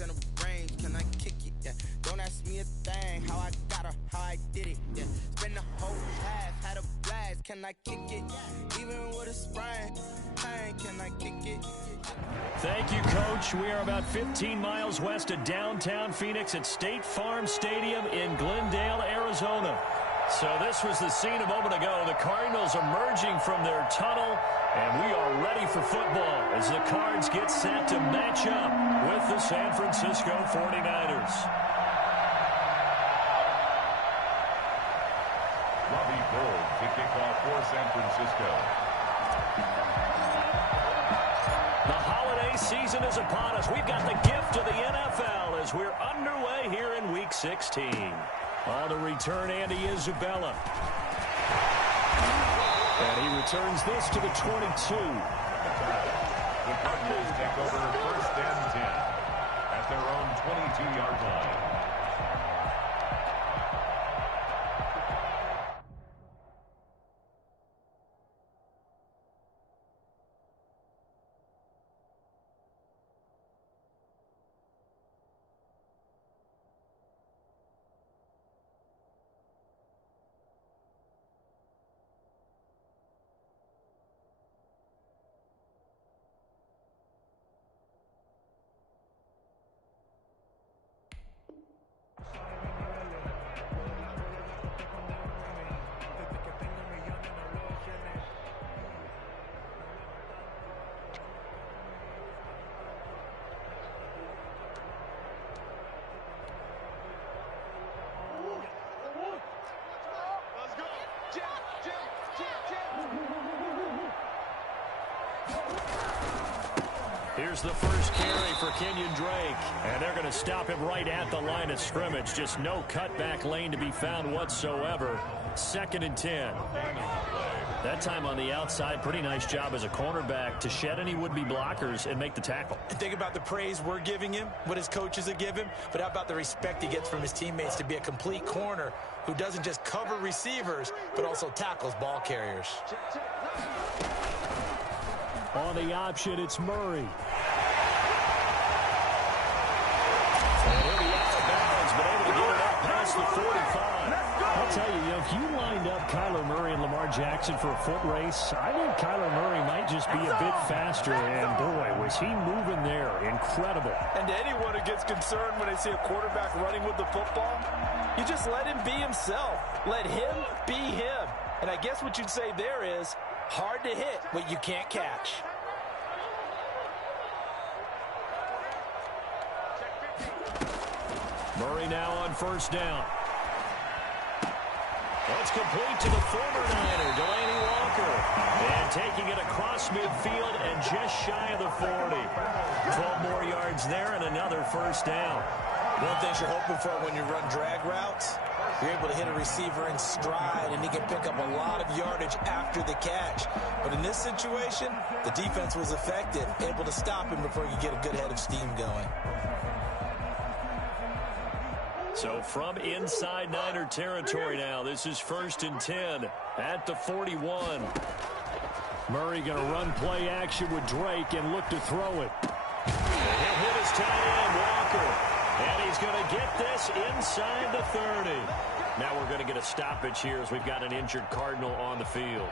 in the range, can I kick it? Yeah. Don't ask me a thing, how I got her, how I did it. Yeah. Spend the whole half, had a blast, can I kick it? Even with a sprain, pain, can I kick it? Thank you, Coach. We are about 15 miles west of downtown Phoenix at State Farm Stadium in Glendale, Arizona. So this was the scene a moment ago. The Cardinals emerging from their tunnel, and we are ready for football as the Cards get set to match up with the San Francisco 49ers. Robbie Gould to kick off for San Francisco. The holiday season is upon us. We've got the gift of the NFL as we're underway here in Week 16. On the return, Andy Isabella. And he returns this to the 22. The Cardinals take over 1st and 10 at their own 22-yard line. Here's the first carry for Kenyon Drake. And they're going to stop him right at the line of scrimmage. Just no cutback lane to be found whatsoever. 2nd and 10. That time on the outside, pretty nice job as a cornerback to shed any would-be blockers and make the tackle. Think about the praise we're giving him, what his coaches have given him, but how about the respect he gets from his teammates to be a complete corner who doesn't just cover receivers, but also tackles ball carriers. On the option, it's Murray. And he'll be out of bounds, but able to get it up past the 45. I'll tell you, if you lined up Kyler Murray and Lamar Jackson for a foot race, I think Kyler Murray might just be a bit faster. And, boy, was he moving there. Incredible. And to anyone who gets concerned when they see a quarterback running with the football, you just let him be himself. Let him be him. And I guess what you'd say there is, hard to hit what you can't catch. Murray now on 1st down. It's complete to the former Niner, Delanie Walker. And taking it across midfield and just shy of the 40. 12 more yards there and another 1st down. One thing you're hoping for when you run drag routes, you're able to hit a receiver in stride, and he can pick up a lot of yardage after the catch. But in this situation, the defense was effective, able to stop him before he could get a good head of steam going. So from inside Niner territory now, this is 1st and 10 at the 41. Murray going to run play action with Drake and look to throw it. And he'll hit his tight end, Walker. And he's going to get this inside the 30. Now we're going to get a stoppage here as we've got an injured Cardinal on the field.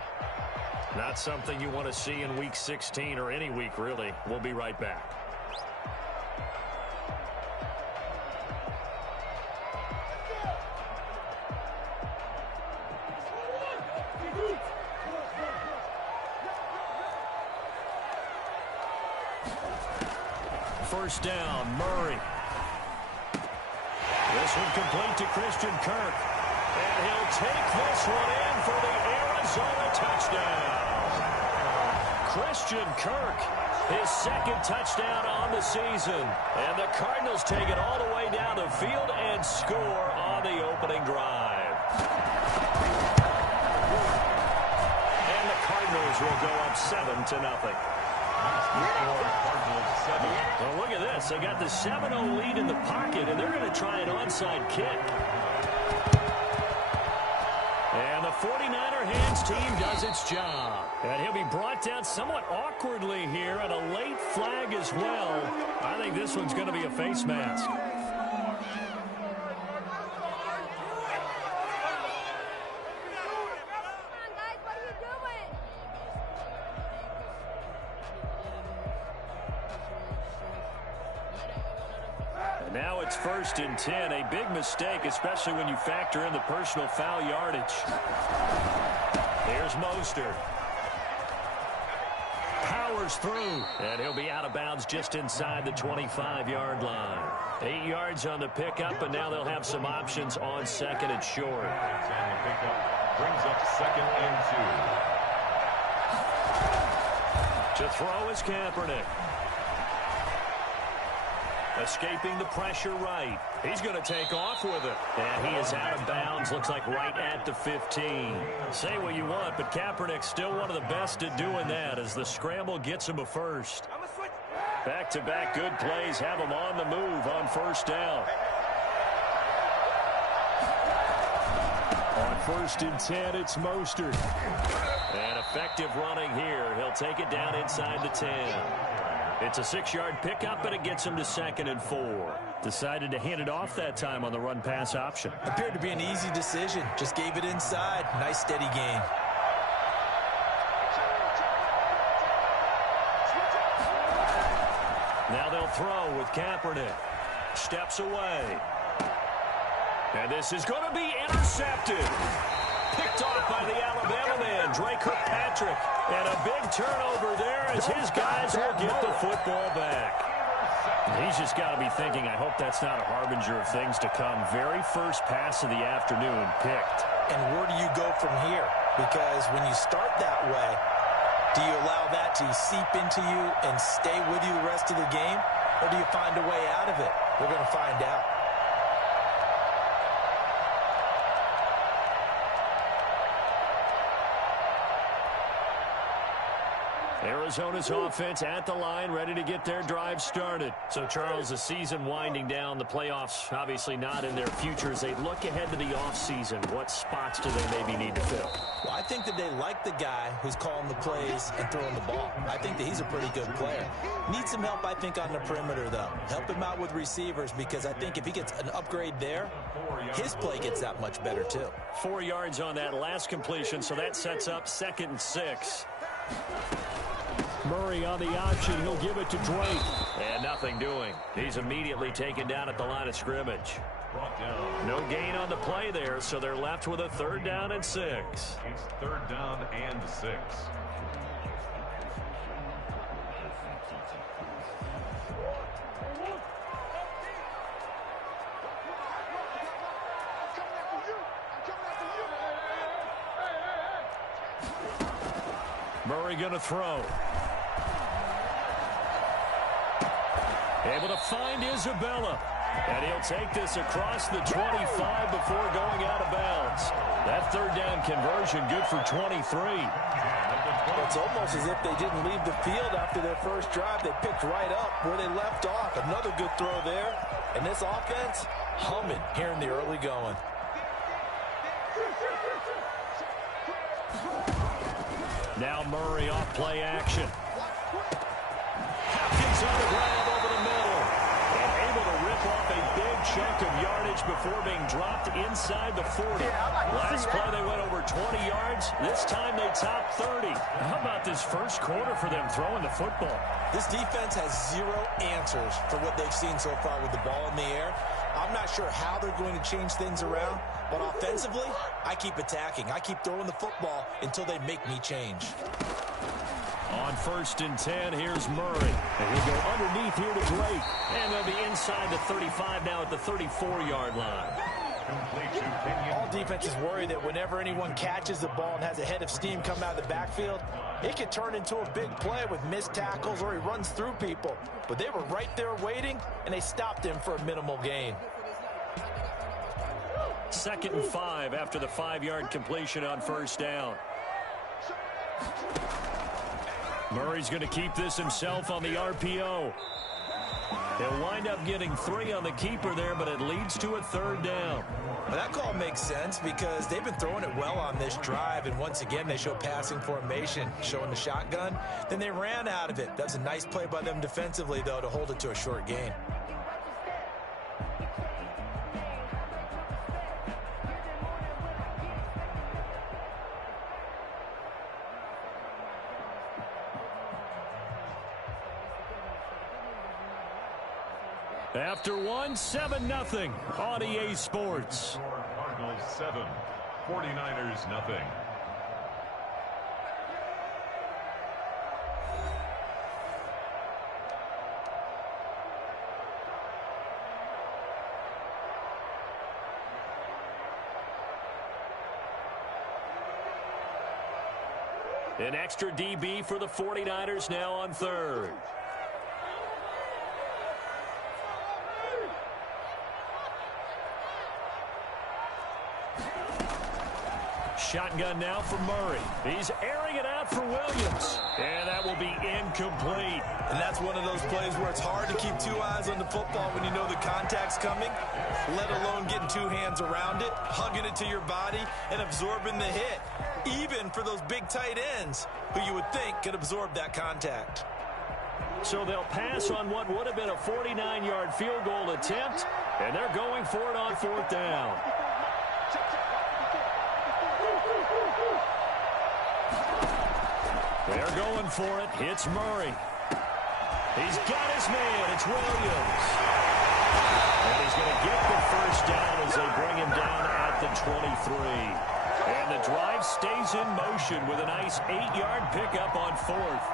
Not something you want to see in Week 16 or any week, really. We'll be right back. First down, Murray. This one complete to Christian Kirk. And he'll take this one in for the Arizona touchdown. Christian Kirk, his 2nd touchdown on the season. And the Cardinals take it all the way down the field and score on the opening drive. And the Cardinals will go up 7-0. Well, look at this. They got the 7-0 lead in the pocket, and they're going to try an onside kick. And the 49er hands team does its job. And he'll be brought down somewhat awkwardly here, and a late flag as well. I think this one's going to be a face mask. Now it's 1st and 10, a big mistake, especially when you factor in the personal foul yardage. Here's Mostert. Powers through, and he'll be out of bounds just inside the 25-yard line. 8 yards on the pickup, and now they'll have some options on 2nd and short. On the pickup brings up 2nd and 2. To throw is Kaepernick. Escaping the pressure right. He's going to take off with it. And he is out of bounds. Looks like right at the 15. Say what you want, but Kaepernick's still one of the best at doing that as the scramble gets him a first. Back-to-back good plays have him on the move on 1st down. On 1st and 10, it's Mostert. And effective running here. He'll take it down inside the 10. It's a 6-yard pickup, and it gets him to 2nd and 4. Decided to hand it off that time on the run-pass option. Appeared to be an easy decision. Just gave it inside. Nice, steady gain. Now they'll throw with Kaepernick. Steps away. And this is going to be intercepted. Picked off by the Alabama man, Dre Kirkpatrick. And a big turnover there as his guys will get the football back. He's just got to be thinking, I hope that's not a harbinger of things to come. Very first pass of the afternoon picked. And where do you go from here? Because when you start that way, do you allow that to seep into you and stay with you the rest of the game? Or do you find a way out of it? We're going to find out. Arizona's offense at the line, ready to get their drive started. So, Charles, the season winding down, the playoffs obviously not in their future. As they look ahead to the offseason, what spots do they maybe need to fill? Well, I think that they like the guy who's calling the plays and throwing the ball. I think that he's a pretty good player. Needs some help, I think, on the perimeter, though. Help him out with receivers, because I think if he gets an upgrade there, his play gets that much better, too. 4 yards on that last completion, so that sets up 2nd and 6. Murray on the option. He'll give it to Drake. And nothing doing. He's immediately taken down at the line of scrimmage. No gain on the play there, so they're left with a 3rd down and 6. It's 3rd down and 6. Murray going to throw. Able to find Isabella. And he'll take this across the 25 before going out of bounds. That 3rd down conversion good for 23. It's almost as if they didn't leave the field after their first drive. They picked right up where they left off. Another good throw there. And this offense humming here in the early going. Now Murray off play action. Hopkins on the grab over the middle. And able to rip off a big chunk of yardage before being dropped inside the 40. Last play they went over 20 yards. This time they topped 30. How about this first quarter for them throwing the football? This defense has zero answers for what they've seen so far with the ball in the air. I'm not sure how they're going to change things around, but offensively, I keep attacking. I keep throwing the football until they make me change. On 1st and 10, here's Murray. And he'll go underneath here to Drake. And they'll be inside the 35 now at the 34-yard line. All defenses worry that whenever anyone catches the ball and has a head of steam come out of the backfield, it can turn into a big play with missed tackles or he runs through people. But they were right there waiting, and they stopped him for a minimal gain. 2nd and 5 after the 5-yard completion on 1st down. Murray's going to keep this himself on the RPO. They'll wind up getting 3 on the keeper there, but it leads to a 3rd down. Well, that call makes sense because they've been throwing it well on this drive, and once again they show passing formation, showing the shotgun. Then they ran out of it. That's a nice play by them defensively, though, to hold it to a short gain. After 1, 7-0 on EA Sports. Cardinals 7, 49ers nothing. An extra DB for the 49ers now on 3rd. Shotgun now for Murray. He's airing it out for Williams. And that will be incomplete. And that's one of those plays where it's hard to keep 2 eyes on the football when you know the contact's coming, let alone getting 2 hands around it, hugging it to your body, and absorbing the hit, even for those big tight ends who you would think could absorb that contact. So they'll pass on what would have been a 49-yard field goal attempt, and they're going for it on 4th down. They're going for it. It's Murray. He's got his man. It's Williams. And he's going to get the 1st down as they bring him down at the 23. And the drive stays in motion with a nice 8-yard pickup on 4th.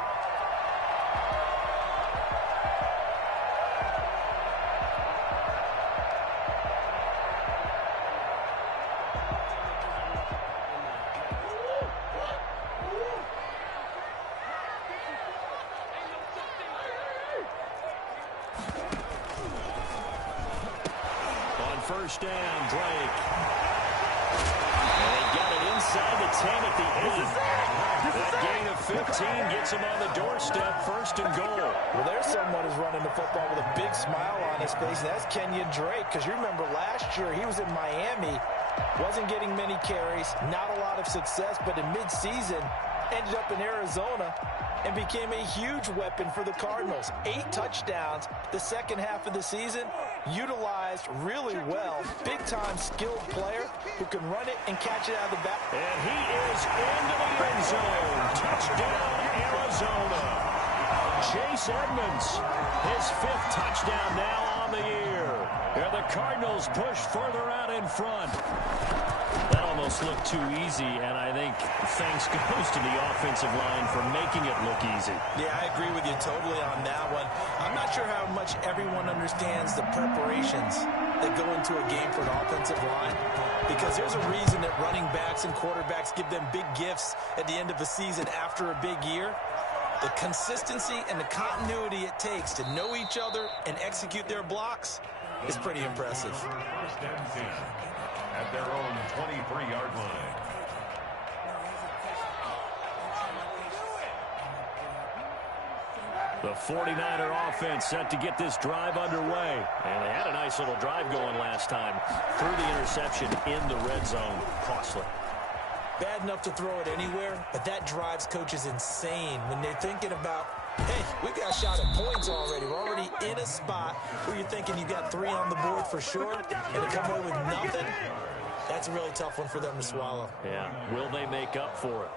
First down, Drake. And they got it inside the 10 at the 8. That gain of 15 gets him on the doorstep, 1st and goal. Well, there's someone who's running the football with a big smile on his face, and that's Kenyon Drake, because you remember last year he was in Miami, wasn't getting many carries, not a lot of success, but in midseason ended up in Arizona and became a huge weapon for the Cardinals. 8 touchdowns the second half of the season, utilized really well. Big-time skilled player who can run it and catch it out of the back. And he is into the end zone. Touchdown, Arizona. Chase Edmonds, his 5th touchdown now on the year. And the Cardinals push further out in front. That almost looked too easy, and I think thanks goes to the offensive line for making it look easy. Yeah, I agree with you totally on that one. I'm not sure how much everyone understands the preparations that go into a game for an offensive line, because there's a reason that running backs and quarterbacks give them big gifts at the end of a season after a big year. The consistency and the continuity it takes to know each other and execute their blocks is pretty impressive. 1st and 10 at their own 23-yard line. The 49er offense set to get this drive underway. And they had a nice little drive going last time. Threw the interception in the red zone. Costly. Bad enough to throw it anywhere, but that drives coaches insane when they're thinking about, hey, we got a shot at points already. We're already in a spot where you're thinking you got 3 on the board for sure, and to come away with nothing, that's a really tough one for them to swallow. Yeah, will they make up for it?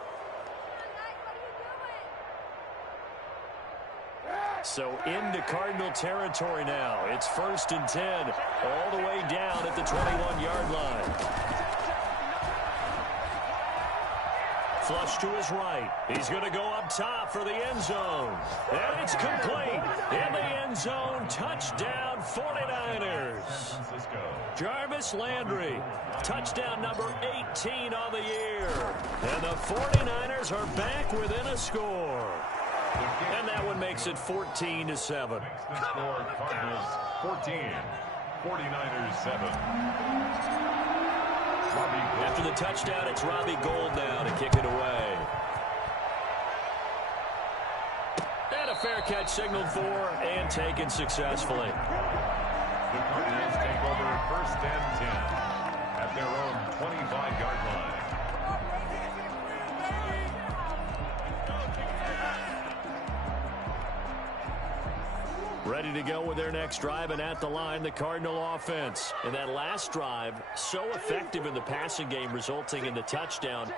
So into Cardinal territory now. It's 1st and 10, all the way down at the 21-yard line. Flush to his right. He's going to go up top for the end zone. And it's complete. In the end zone, touchdown 49ers. Jarvis Landry, touchdown number 18 on the year. And the 49ers are back within a score. And that one makes it 14-7. Score Cardinals 14, 49ers 7. After the touchdown, it's Robbie Gould now to kick it away. And a fair catch signaled for and taken successfully. The Cardinals take over first and 10 at their own 25-yard line. Ready to go with their next drive, and at the line, the Cardinal offense. And that last drive, so effective in the passing game, resulting in the touchdown.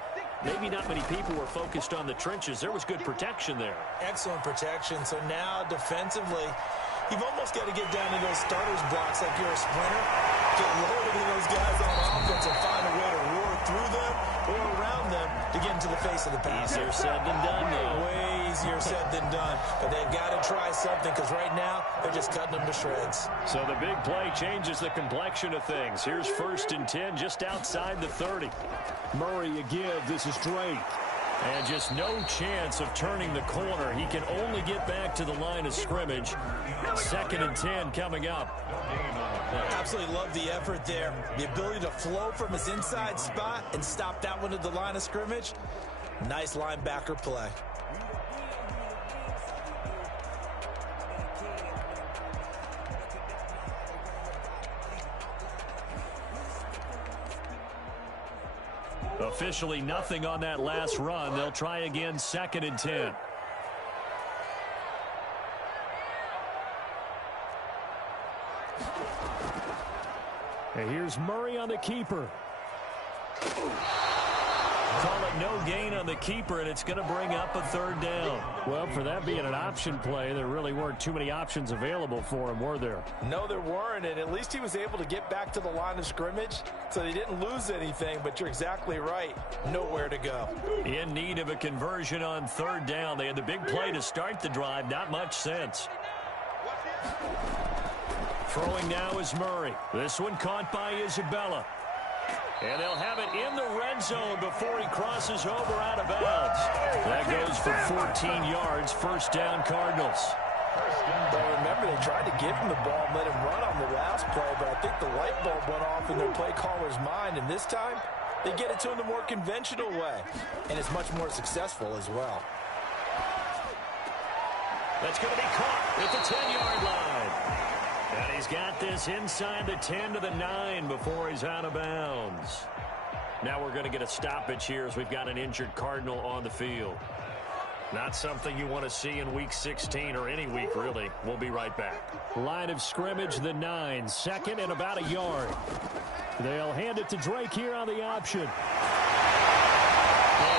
Maybe not many people were focused on the trenches. There was good protection there. Excellent protection. So now, defensively, you've almost got to get down to those starters blocks like you're a sprinter. Get loaded in those guys on offense and find a way to roar through them or around them to get into the face of the pass. Easier said than done, though. Way easier said than done. But they've got to try something because right now they're just cutting them to shreds. So the big play changes the complexion of things. Here's first and 10 just outside the 30. Murray a give. This is Drake. And just no chance of turning the corner. He can only get back to the line of scrimmage. Second and 10 coming up. Absolutely love the effort there. The ability to flow from his inside spot and stop that one at the line of scrimmage. Nice linebacker play. Officially nothing on that last run. They'll try again, second and 10. And here's Murray on the keeper. Call it no gain on the keeper, and it's going to bring up a third down. Well, for that being an option play, there really weren't too many options available for him, were there? No, there weren't, and at least he was able to get back to the line of scrimmage, so they didn't lose anything, but you're exactly right. Nowhere to go. In need of a conversion on third down. They had the big play to start the drive. Not much sense. Throwing now is Murray. This one caught by Isabella. And they'll have it in the red zone before he crosses over out of bounds. That goes for 14 yards. First down, Cardinals. Well, remember, they tried to give him the ball and let him run on the last play, but I think the light bulb went off in their play caller's mind, and this time they get it to him the more conventional way, and it's much more successful as well. That's going to be caught at the 10-yard line. And he's got this inside the 10 to the 9 before he's out of bounds. Now we're going to get a stoppage here as we've got an injured Cardinal on the field. Not something you want to see in Week 16 or any week, really. We'll be right back. Line of scrimmage, the 9. Second and about a yard. They'll hand it to Drake here on the option. And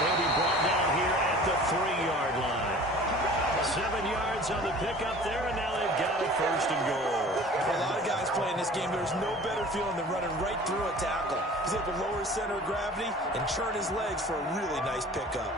he'll be brought down here at the 3-yard line. 7 yards on the pickup there, and now they've got it first and goal. For a lot of guys playing this game, there's no better feeling than running right through a tackle. He's able to lower his center of gravity and churn his legs for a really nice pickup.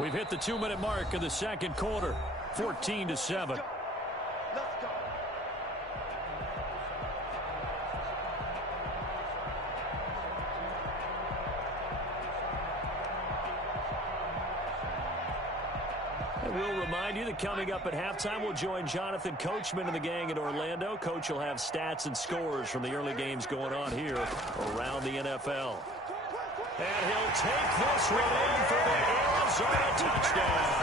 We've hit the 2-minute mark of the second quarter, 14-7. And we'll remind you that coming up at halftime, we'll join Jonathan Coachman and the gang in Orlando. Coach will have stats and scores from the early games going on here around the NFL. And he'll take this one in for the Arizona touchdown.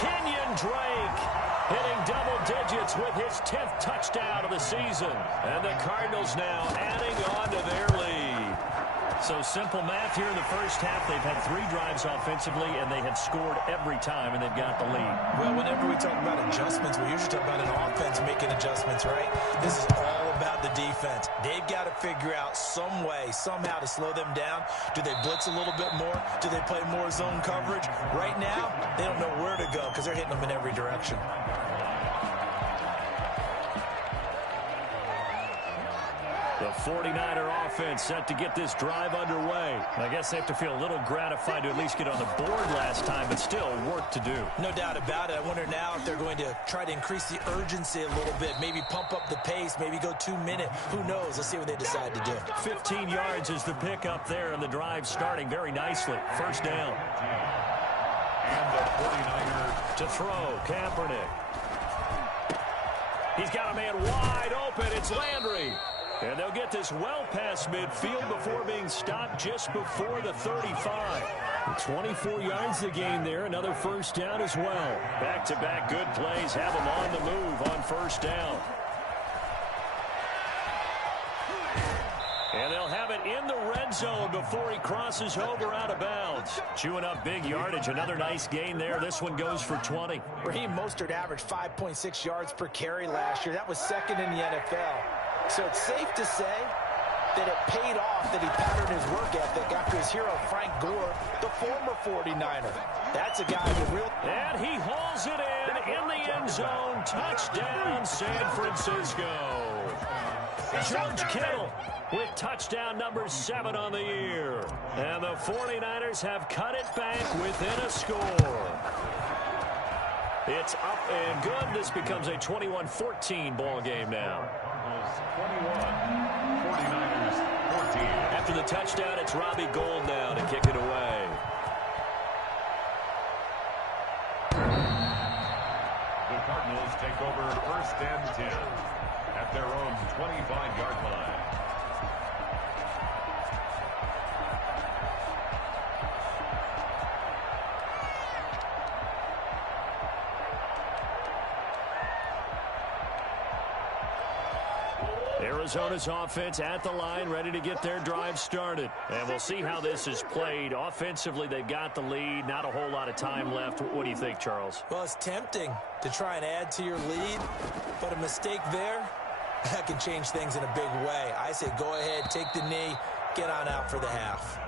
Kenyon Drake hitting double digits with his 10th touchdown of the season. And the Cardinals now adding on to their lead. So simple math here in the first half. They've had 3 drives offensively, and they have scored every time, and they've got the lead. Well, whenever we talk about adjustments, we usually talk about an offense making adjustments, right? This is all about the defense. They've got to figure out some way, somehow to slow them down. Do they blitz a little bit more? Do they play more zone coverage? Right now, they don't know where to go because they're hitting them in every direction. The 49er offense set to get this drive underway. I guess they have to feel a little gratified to at least get on the board last time, but still work to do. No doubt about it. I wonder now if they're going to try to increase the urgency a little bit, maybe pump up the pace, maybe go 2 minutes. Who knows? Let's see what they decide to do. 15 yards is the pickup there, and the drive starting very nicely. First down. And the 49ers to throw, Kaepernick. He's got a man wide open. It's Landry. And they'll get this well past midfield before being stopped just before the 35. 24 yards the gain there. Another first down as well. Back-to-back good plays have them on the move on first down. And they'll have it in the red zone before he crosses over out of bounds. Chewing up big yardage. Another nice gain there. This one goes for 20. Raheem Mostert averaged 5.6 yards per carry last year. That was second in the NFL. So it's safe to say that it paid off that he patterned his work ethic after his hero Frank Gore, the former 49er. That's a guy with real... And he hauls it in the end zone. Touchdown, San Francisco. George Kittle with touchdown number 7 on the year. And the 49ers have cut it back within a score. It's up and good. This becomes a 21-14 ball game now. 21, 49ers 14. After the touchdown, it's Robbie Gould now to kick it away. The Cardinals take over first and 10 at their own 25-yard line. Arizona's offense at the line, ready to get their drive started. And we'll see how this is played. Offensively, they've got the lead. Not a whole lot of time left. What do you think, Charles? Well, it's tempting to try and add to your lead, but a mistake there, that can change things in a big way. I say go ahead, take the knee, get on out for the half.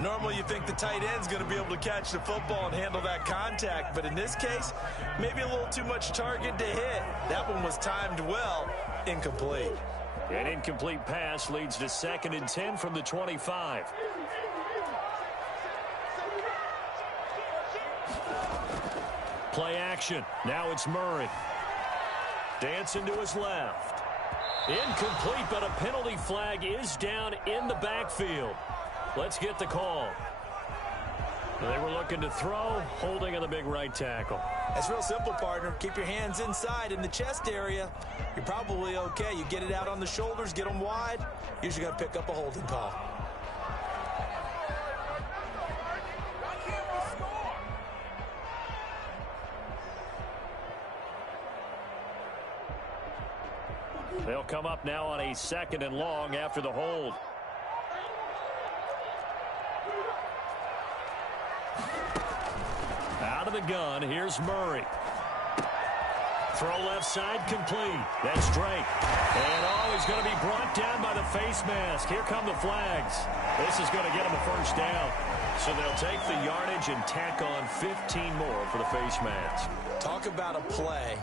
Normally, you think the tight end's going to be able to catch the football and handle that contact, but in this case, maybe a little too much target to hit. That one was timed well, incomplete. An incomplete pass leads to 2nd and 10 from the 25. Play action. Now it's Murray. Dancing to his left. Incomplete, but a penalty flag is down in the backfield. Let's get the call. They were looking to throw, holding on the big right tackle. That's real simple, partner. Keep your hands inside in the chest area. You're probably okay. You get it out on the shoulders, get them wide. Usually going to pick up a holding call. They'll come up now on a 2nd and long after the hold. Out of the gun, here's Murray. Throw left side complete. That's Drake. And he's going to be brought down by the face mask. Here come the flags. This is going to get him a first down. So they'll take the yardage and tack on 15 more for the face mask. Talk about a play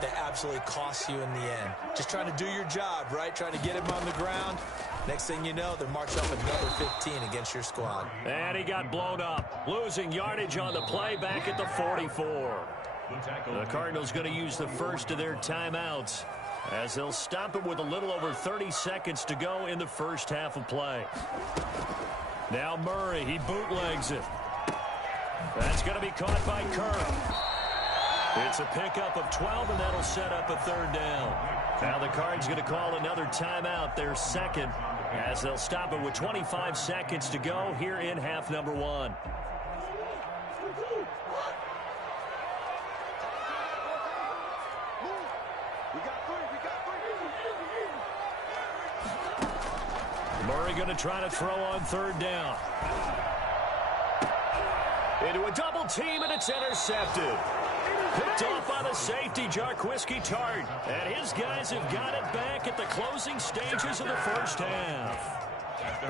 that absolutely costs you in the end. Just trying to do your job, right? Trying to get him on the ground. Next thing you know, they're marching up another 15 against your squad. And he got blown up. Losing yardage on the play back at the 44. The Cardinals going to use the first of their timeouts as they'll stop it with a little over 30 seconds to go in the first half of play. Now Murray, he bootlegs it. That's going to be caught by Kirk. It's a pickup of 12, and that'll set up a 3rd down. Now the Cards going to call another timeout, their 2nd, as they'll stop it with 25 seconds to go here in half number 1. Murray going to try to throw on 3rd down. Into a double team, and it's intercepted. Picked off by the safety, Jarquiski Tart. And his guys have got it back at the closing stages of the first half.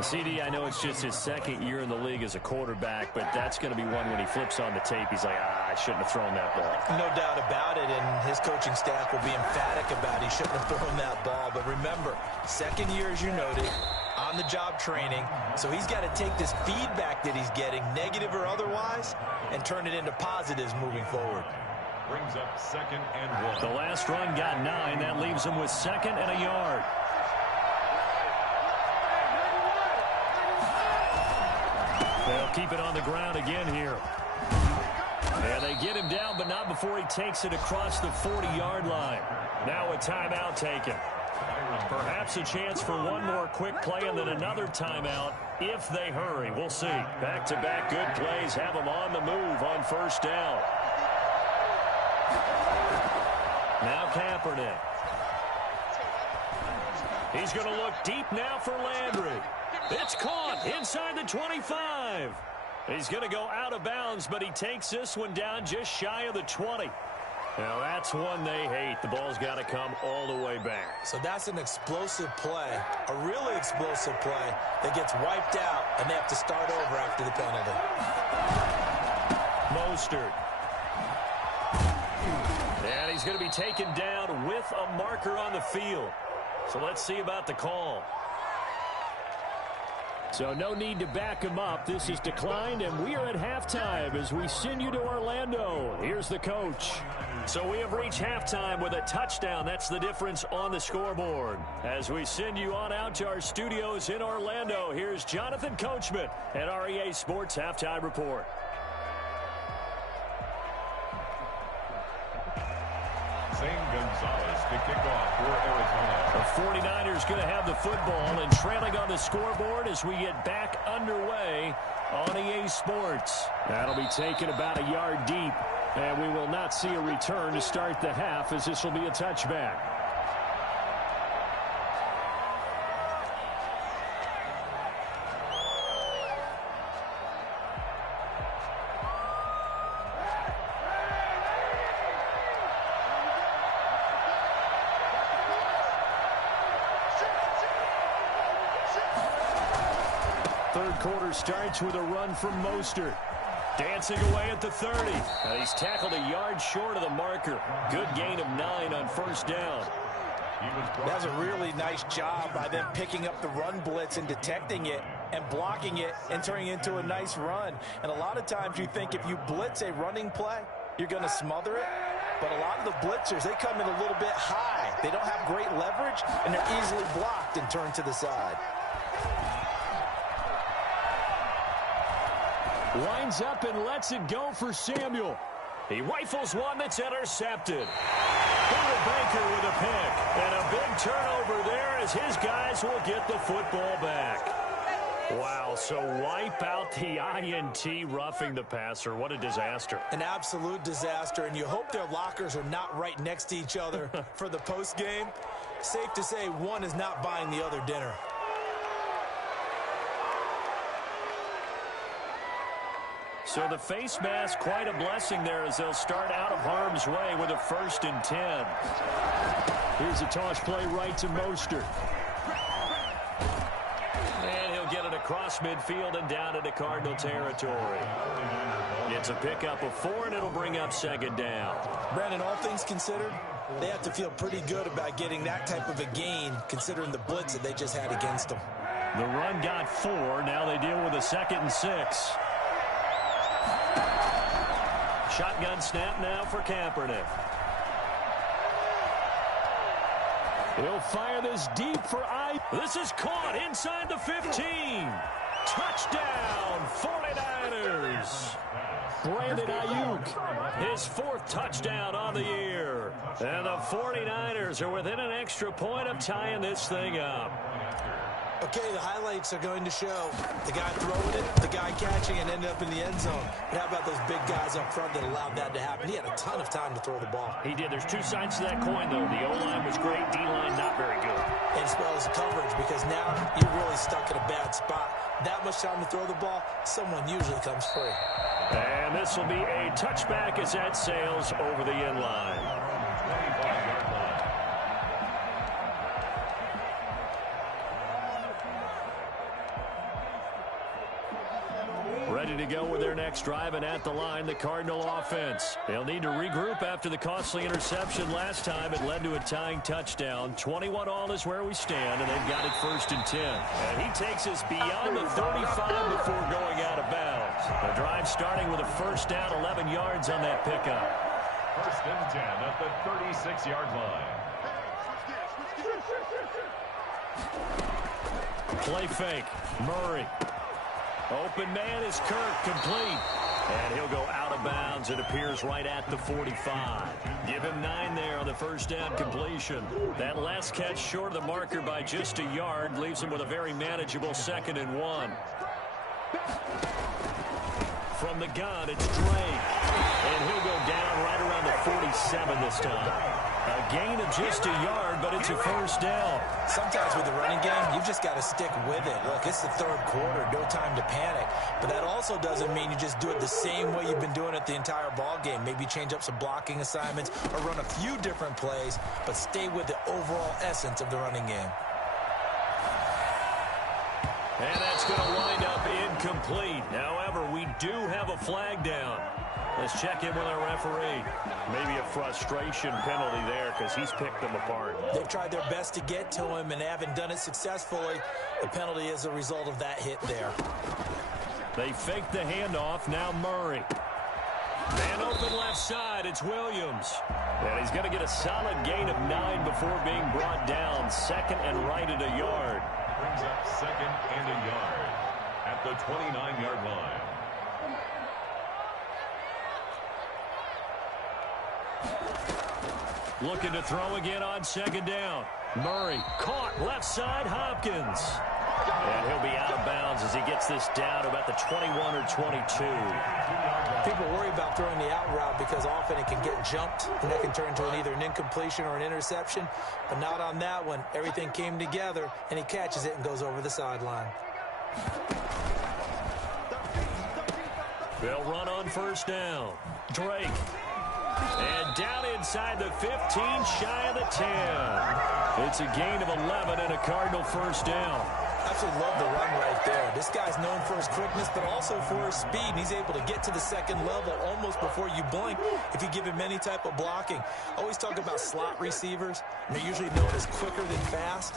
CD, I know it's just his second year in the league as a quarterback, but that's going to be one when he flips on the tape. He's like, I shouldn't have thrown that ball. No doubt about it, and his coaching staff will be emphatic about he shouldn't have thrown that ball. But remember, second year, as you noted, on-the-job training, so he's got to take this feedback that he's getting, negative or otherwise, and turn it into positives moving forward. Brings up 2nd and 1. The last run got 9. That leaves him with 2nd and a yard. They'll keep it on the ground again here. And they get him down, but not before he takes it across the 40-yard line. Now a timeout taken. Perhaps a chance for one more quick play and then another timeout if they hurry. We'll see. Back-to-back good plays have them on the move on first down. Now Kaepernick. He's going to look deep now for Landry. It's caught inside the 25. He's going to go out of bounds, but he takes this one down just shy of the 20. Now that's one they hate. The ball's got to come all the way back. So that's an explosive play, a really explosive play that gets wiped out, and they have to start over after the penalty. Mostert. And he's going to be taken down with a marker on the field. So let's see about the call. So no need to back him up. This is declined, and we are at halftime as we send you to Orlando. Here's the coach. So we have reached halftime with a touchdown. That's the difference on the scoreboard. As we send you on out to our studios in Orlando, here's Jonathan Coachman at REA Sports Halftime Report. Zane Gonzalez to kick off for Arizona. The 49ers going to have the football and trailing on the scoreboard as we get back underway on EA Sports. That'll be taken about a yard deep, and we will not see a return to start the half as this will be a touchback. Third quarter starts with a run from Mostert. Dancing away at the 30. He's tackled a yard short of the marker. Good gain of 9 on first down. That's a really nice job by them picking up the run blitz and detecting it and blocking it and turning it into a nice run. And a lot of times you think if you blitz a running play, you're going to smother it. But a lot of the blitzers, they come in a little bit high. They don't have great leverage, and they're easily blocked and turned to the side. Winds up and lets it go for Samuel. He rifles one that's intercepted. Buda Baker with a pick. And a big turnover there as his guys will get the football back. Wow, so wipe out the INT, roughing the passer. What a disaster. An absolute disaster, and you hope their lockers are not right next to each other for the postgame. Safe to say one is not buying the other dinner. So the face mask, quite a blessing there as they'll start out of harm's way with a 1st and 10. Here's a toss play right to Mostert. And he'll get it across midfield and down into Cardinal territory. It's a pickup of 4, and it'll bring up 2nd down. Brandon, all things considered, they have to feel pretty good about getting that type of a gain, considering the blitz that they just had against them. The run got 4. Now they deal with a 2nd and 6. Shotgun snap now for Kaepernick. He'll fire this deep for I. This is caught inside the 15. Touchdown, 49ers. Brandon Ayuk, his 4th touchdown on the year. And the 49ers are within an extra point of tying this thing up. Okay, the highlights are going to show the guy throwing it, the guy catching it, and ended up in the end zone. But how about those big guys up front that allowed that to happen? He had a ton of time to throw the ball. He did. There's 2 sides to that coin, though. The O-line was great. D-line not very good. And as well as coverage, because now you're really stuck in a bad spot. That much time to throw the ball, someone usually comes free. And this will be a touchback as that sails over the end line. next drive, and at the line, the Cardinal offense. They'll need to regroup after the costly interception last time. It led to a tying touchdown. 21-all is where we stand, and they've got it 1st and 10. And he takes us beyond the 35 before going out of bounds. The drive starting with a first down, 11 yards on that pickup. 1st and 10 at the 36-yard line. Play fake. Murray. Open man is Kirk, complete. And he'll go out of bounds. It appears right at the 45. Give him 9 there on the first down completion. That last catch short of the marker by just a yard leaves him with a very manageable 2nd and 1. From the gun, it's Drake. And he'll go down right around the 47 this time. A gain of just a yard, but it's a first down. Sometimes with the running game, you just got to stick with it. Look, it's the 3rd quarter, no time to panic. But that also doesn't mean you just do it the same way you've been doing it the entire ball game. Maybe change up some blocking assignments or run a few different plays, but stay with the overall essence of the running game. And that's going to wind up incomplete. However, we do have a flag down. Let's check in with our referee. Maybe a frustration penalty there because he's picked them apart. They've tried their best to get to him and haven't done it successfully. The penalty is a result of that hit there. They fake the handoff. Now Murray. Man open left side. It's Williams. And he's going to get a solid gain of 9 before being brought down. 2nd and right at a yard. Brings up 2nd and a yard at the 29-yard line. Looking to throw again on 2nd down. Murray caught left side. Hopkins. And he'll be out of bounds as he gets this down to about the 21 or 22. People worry about throwing the out route because often it can get jumped and that can turn into either an incompletion or an interception. But not on that one. Everything came together and he catches it and goes over the sideline. They'll run on first down. Drake. And down inside the 15, shy of the 10. It's a gain of 11 and a Cardinal first down. Absolutely love the run right there. This guy's known for his quickness, but also for his speed. And he's able to get to the 2nd level almost before you blink if you give him any type of blocking. Always talk about slot receivers, and they're usually known as quicker than fast.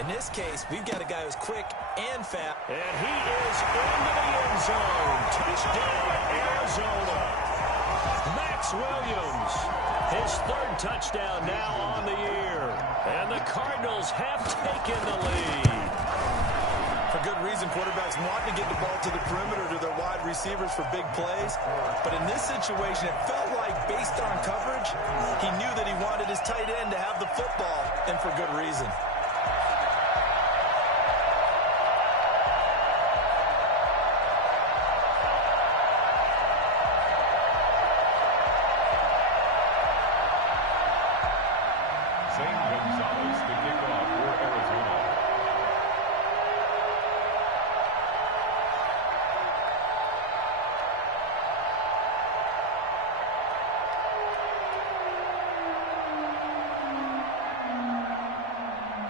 In this case, we've got a guy who's quick and fast. And he is into the end zone. Touchdown, Arizona. Max Williams, his 3rd touchdown now on the year. And the Cardinals have taken the lead. For good reason, quarterbacks want to get the ball to the perimeter to their wide receivers for big plays. But in this situation, it felt like based on coverage, he knew that he wanted his tight end to have the football, and for good reason.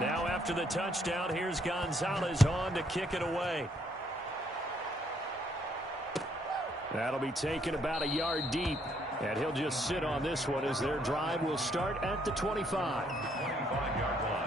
Now after the touchdown, here's Gonzalez on to kick it away. That'll be taken about a yard deep. And he'll just sit on this one as their drive will start at the 25. 25-yard line.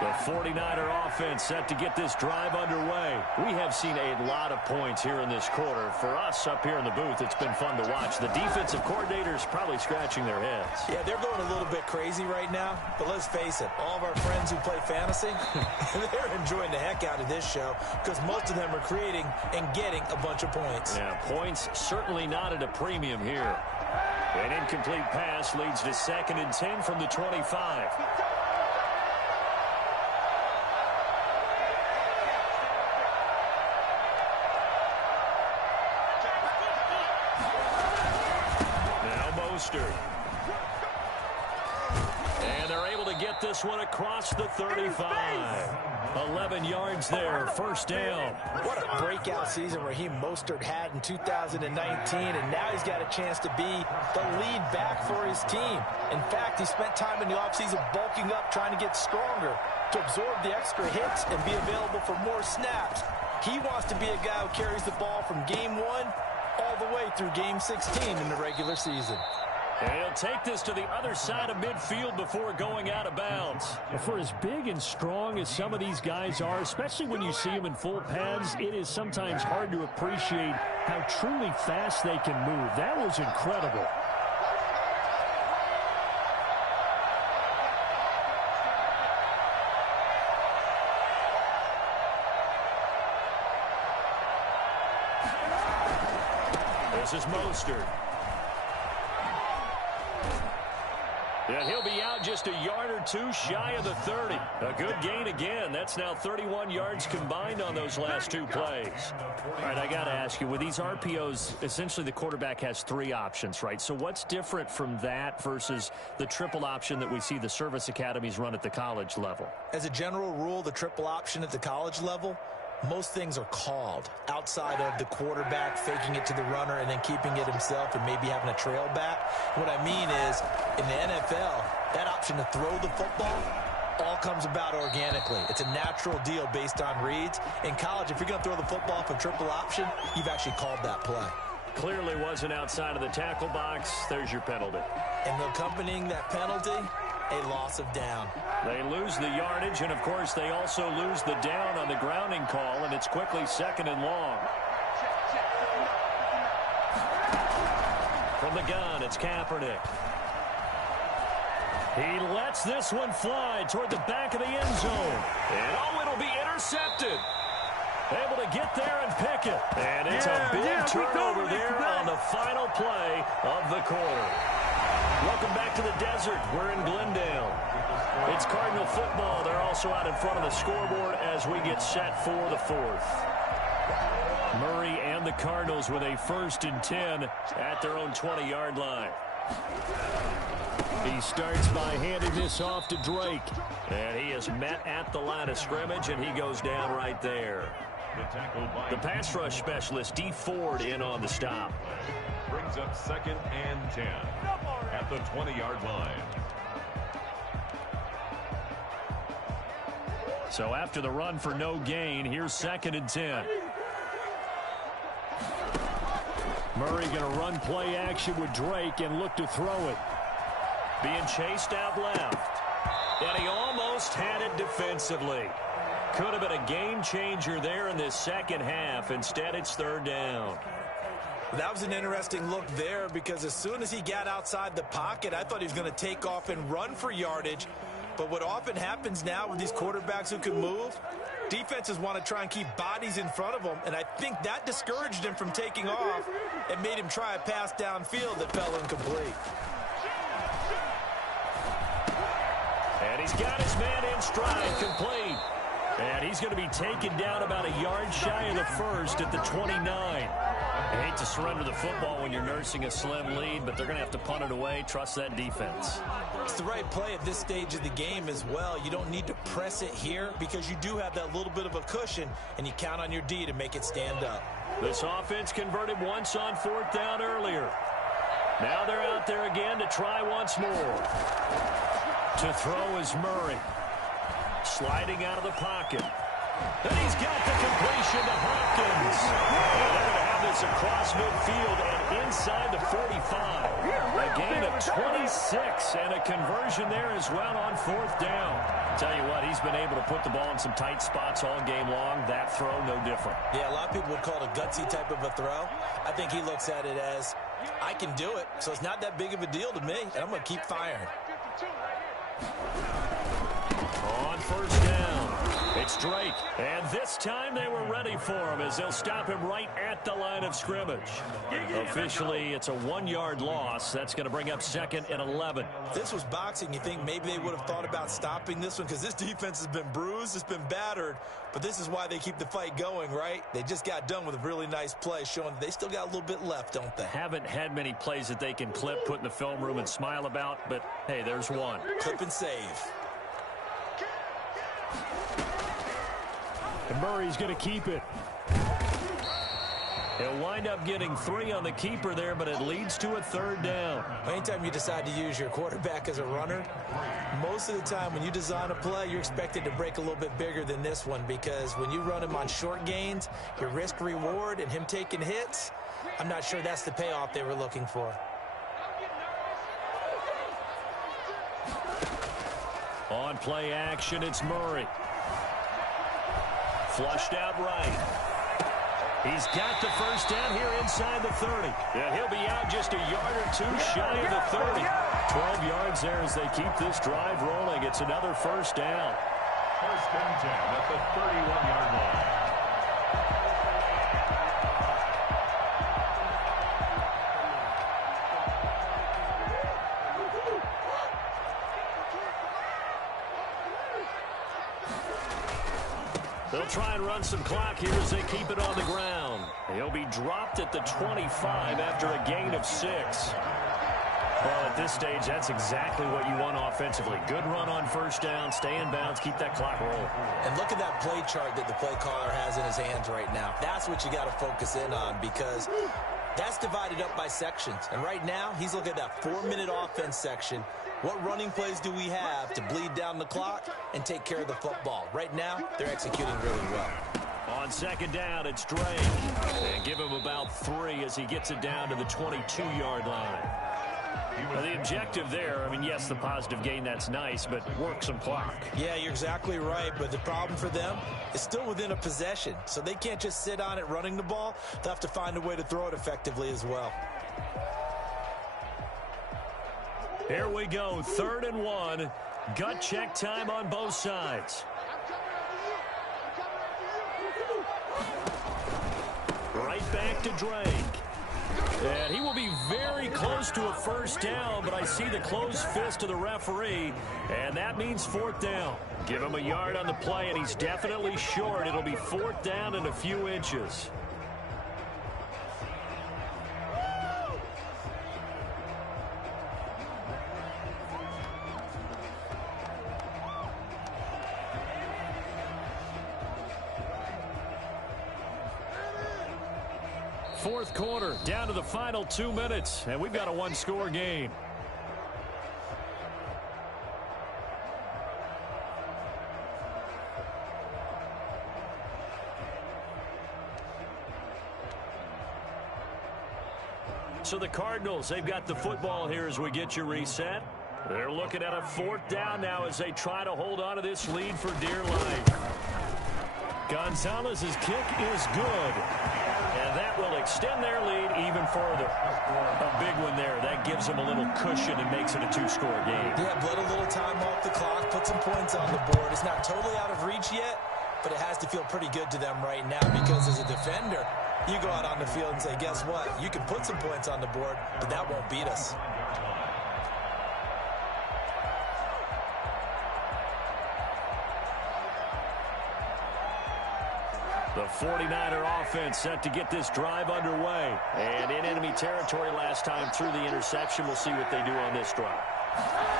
The 49er offense set to get this drive underway. We have seen a lot of points here in this quarter. For us up here in the booth, it's been fun to watch. The defensive coordinators probably scratching their heads. Yeah, they're going a little bit crazy right now. But let's face it, all of our friends who play fantasy, they're enjoying the heck out of this show because most of them are creating and getting a bunch of points. Yeah, points certainly not at a premium here. An incomplete pass leads to 2nd and 10 from the 25. And they're able to get get this one across the 35. 11 yards there, first down. What a breakout season Raheem Mostert had in 2019, and now he's got a chance to be the lead back for his team. In fact, he spent time in the offseason bulking up, trying to get stronger, to absorb the extra hits and be available for more snaps. He wants to be a guy who carries the ball from game 1 all the way through game 16 in the regular season. And he'll take this to the other side of midfield before going out of bounds. For as big and strong as some of these guys are, especially when you see them in full pads, it is sometimes hard to appreciate how truly fast they can move. That was incredible. This is Mostert. And he'll be out just a yard or two shy of the 30. A good gain again. That's now 31 yards combined on those last two plays. All right, I got to ask you, with these RPOs, essentially the quarterback has 3 options, right? So what's different from that versus the triple option that we see the service academies run at the college level? As a general rule, the triple option at the college level, most things are called outside of the quarterback faking it to the runner and then keeping it himself and maybe having a trail back. What I mean is, in the NFL, that option to throw the football all comes about organically. It's a natural deal based on reads. In college, if you're going to throw the football for triple option, you've actually called that play. Clearly wasn't outside of the tackle box. There's your penalty. And accompanying that penalty, a loss of down. They lose the yardage, and, of course, they also lose the down on the grounding call, and it's quickly second and long. From the gun, it's Kaepernick. He lets this one fly toward the back of the end zone. And, it'll be intercepted. Able to get there and pick it. And it's a big turnover there on the final play of the quarter. Welcome back to the desert. We're in Glendale. It's Cardinal football. They're also out in front of the scoreboard as we get set for the 4th. Murray and the Cardinals with a 1st and 10 at their own 20-yard line. He starts by handing this off to Drake. And he is met at the line of scrimmage, and he goes down right there. The pass rush specialist, D. Ford, in on the stop. Brings up 2nd and 10 at the 20-yard line. So after the run for no gain, here's 2nd and 10. Murray going to run play action with Drake and look to throw it. Being chased out left. And he almost had it defensively. Could have been a game changer there in this second half. Instead, it's 3rd down. That was an interesting look there because as soon as he got outside the pocket, I thought he was going to take off and run for yardage. But what often happens now with these quarterbacks who can move, defenses want to try and keep bodies in front of them, and I think that discouraged him from taking off and made him try a pass downfield that fell incomplete. And he's got his man in stride, complete. And he's going to be taken down about a yard shy of the 1st at the 29. I hate to surrender the football when you're nursing a slim lead, but they're going to have to punt it away. Trust that defense. It's the right play at this stage of the game as well. You don't need to press it here because you do have that little bit of a cushion, and you count on your D to make it stand up. This offense converted once on 4th down earlier. Now they're out there again to try once more. To throw is Murray. Sliding out of the pocket. And he's got the completion to Hopkins. And they're going to have this across midfield and inside the 45. A gain of 26 and a conversion there as well on 4th down. Tell you what, he's been able to put the ball in some tight spots all game long. That throw, no different. Yeah, a lot of people would call it a gutsy type of a throw. I think he looks at it as, I can do it, so it's not that big of a deal to me, and I'm going to keep firing. On 1st down, it's Drake. And this time they were ready for him as they'll stop him right at the line of scrimmage. Officially, it's a 1-yard loss. That's going to bring up 2nd and 11. This was boxing. You think maybe they would have thought about stopping this one because this defense has been bruised, it's been battered, but this is why they keep the fight going, right? They just got done with a really nice play showing they still got a little bit left, don't they? Haven't had many plays that they can clip, put in the film room and smile about, but hey, there's one. Clip and save. And Murray's going to keep it. He'll wind up getting 3 on the keeper there, but it leads to a 3rd down. Anytime you decide to use your quarterback as a runner, most of the time when you design a play, you're expected to break a little bit bigger than this one, because when you run him on short gains, your risk-reward and him taking hits, I'm not sure that's the payoff they were looking for. On play action, it's Murray. Flushed out right. He's got the first down here inside the 30. Yeah, he'll be out just a yard or 2 shy of the 30. 12 yards there as they keep this drive rolling. It's another first down. First and 10 at the 31-yard line. They'll try and run some clock here as they keep it on the ground. He'll be dropped at the 25 after a gain of 6. Well, at this stage, that's exactly what you want offensively. Good run on first down, stay in bounds, keep that clock rolling. And look at that play chart that the play caller has in his hands right now. That's what you got to focus in on, because that's divided up by sections. And right now, he's looking at that 4-minute offense section. What running plays do we have to bleed down the clock and take care of the football? Right now, they're executing really well. On second down, it's Drake. And give him about 3 as he gets it down to the 22-yard line. Well, the objective there, I mean, yes, the positive gain, that's nice, but work some clock. Yeah, you're exactly right, but the problem for them is still within a possession, so they can't just sit on it running the ball. They'll have to find a way to throw it effectively as well. Here we go, 3rd and 1. Gut check time on both sides. Right back to Drake. And he will be very close to a first down, but I see the closed fist of the referee, and that means 4th down. Give him a yard on the play, and he's definitely short. It'll be 4th down and a few inches. Fourth quarter, down to the final 2 minutes, and we've got a 1-score game. So the Cardinals, they've got the football here as we get you reset. They're looking at a 4th down now as they try to hold on to this lead for dear life. Gonzalez's kick is good. And that will extend their lead even further. A big one there. That gives them a little cushion and makes it a 2-score game. Yeah, bled a little time off the clock, put some points on the board. It's not totally out of reach yet, but it has to feel pretty good to them right now, because as a defender, you go out on the field and say, guess what? You can put some points on the board, but that won't beat us. The 49er offense set to get this drive underway. And in enemy territory last time through the interception. We'll see what they do on this drive.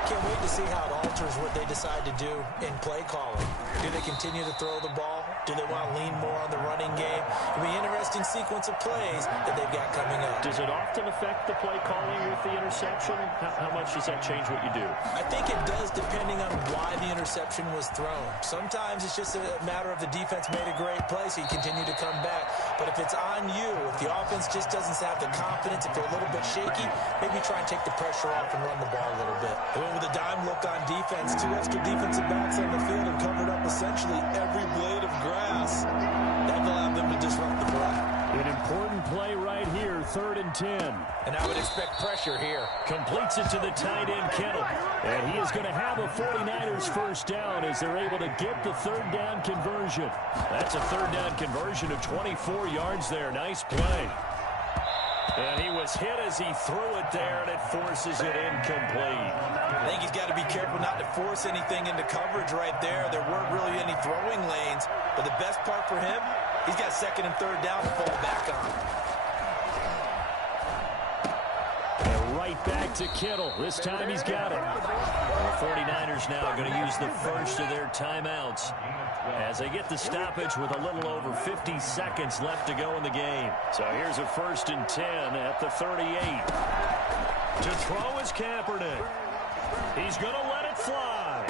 Can't wait to see how it alters what they decide to do in play calling. Do they continue to throw the ball? Do they want to lean more on the running game? It'll be an interesting sequence of plays that they've got coming up. Does it often affect the play calling with the interception? How much does that change what you do? I think it does, depending on why the interception was thrown. Sometimes it's just a matter of the defense made a great play, so you continue to come back. But if it's on you, if the offense just doesn't have the confidence, if they're a little bit shaky, maybe try and take the pressure off and run the ball a little bit. They went with a dime look on defense, 2 extra defensive backs on the field and covered up essentially every blade of grass. That allowed them to disrupt the play. An important play right here, 3rd and 10. And I would expect pressure here. Completes it to the tight end, Kittle. And he is going to have a 49ers first down as they're able to get the 3rd down conversion. That's a 3rd down conversion of 24 yards there. Nice play. And he was hit as he threw it there, and it forces it incomplete. I think he's got to be careful not to force anything into coverage right there. There weren't really any throwing lanes, but the best part for him, he's got 2nd and 3rd down to fall back on. And right back to Kittle. This time he's got it. The 49ers now going to use the first of their timeouts. as they get the stoppage with a little over 50 seconds left to go in the game. So here's a 1st and 10 at the 38. To throw is Kaepernick. He's going to let it fly.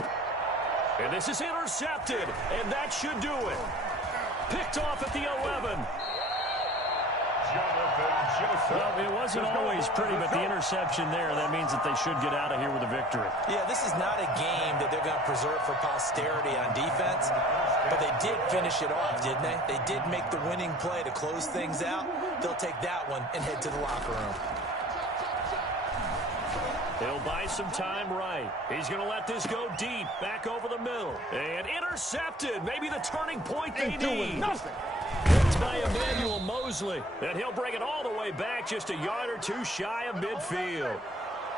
And this is intercepted, and that should do it. Picked off at the 11. Well, it wasn't always pretty, but the interception there, that means that they should get out of here with a victory. Yeah, this is not a game that they're going to preserve for posterity on defense, but they did finish it off, didn't they? They did make the winning play to close things out. They'll take that one and head to the locker room. He'll buy some time right. He's going to let this go deep, back over the middle. And intercepted. Maybe the turning point they need. It's by Emmanuel Mosley. And he'll bring it all the way back just a yard or two shy of midfield.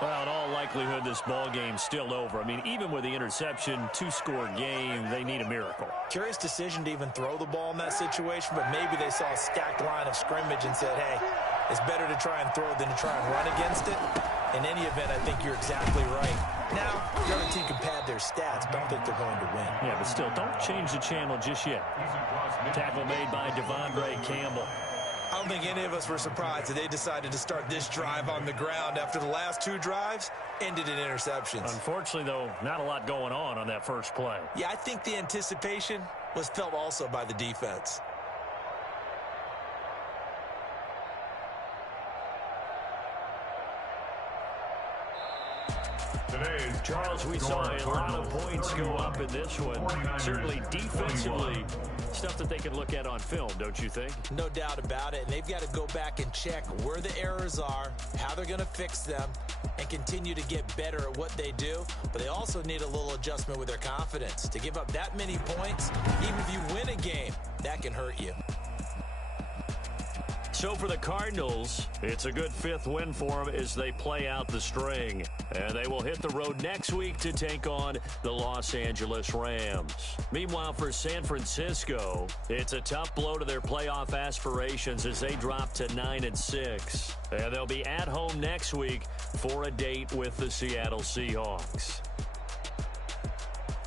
Well, in all likelihood, this ball game's still over. I mean, even with the interception, 2-score game, they need a miracle. Curious decision to even throw the ball in that situation, but maybe they saw a stacked line of scrimmage and said, hey, it's better to try and throw than to try and run against it. In any event, I think you're exactly right. Now, the other team can pad their stats, but I don't think they're going to win. Yeah, but still, don't change the channel just yet. Tackle made by Devondre Campbell. I don't think any of us were surprised that they decided to start this drive on the ground after the last 2 drives ended in interceptions. Unfortunately, though, not a lot going on that first play. Yeah, I think the anticipation was felt also by the defense. Charles, we saw a lot of points go up in this one. Certainly defensively, stuff that they can look at on film, don't you think? No doubt about it. And they've got to go back and check where the errors are, how they're going to fix them, and continue to get better at what they do. But they also need a little adjustment with their confidence. To give up that many points, even if you win a game, that can hurt you. So for the Cardinals, it's a good 5th win for them as they play out the string. And they will hit the road next week to take on the Los Angeles Rams. Meanwhile, for San Francisco, it's a tough blow to their playoff aspirations as they drop to 9-6. And they'll be at home next week for a date with the Seattle Seahawks.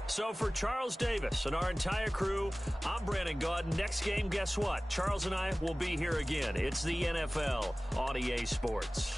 So for Charles Davis and our entire crew, I'm Brandon Gaudin. Next game, guess what? Charles and I will be here again. It's the NFL on EA Sports.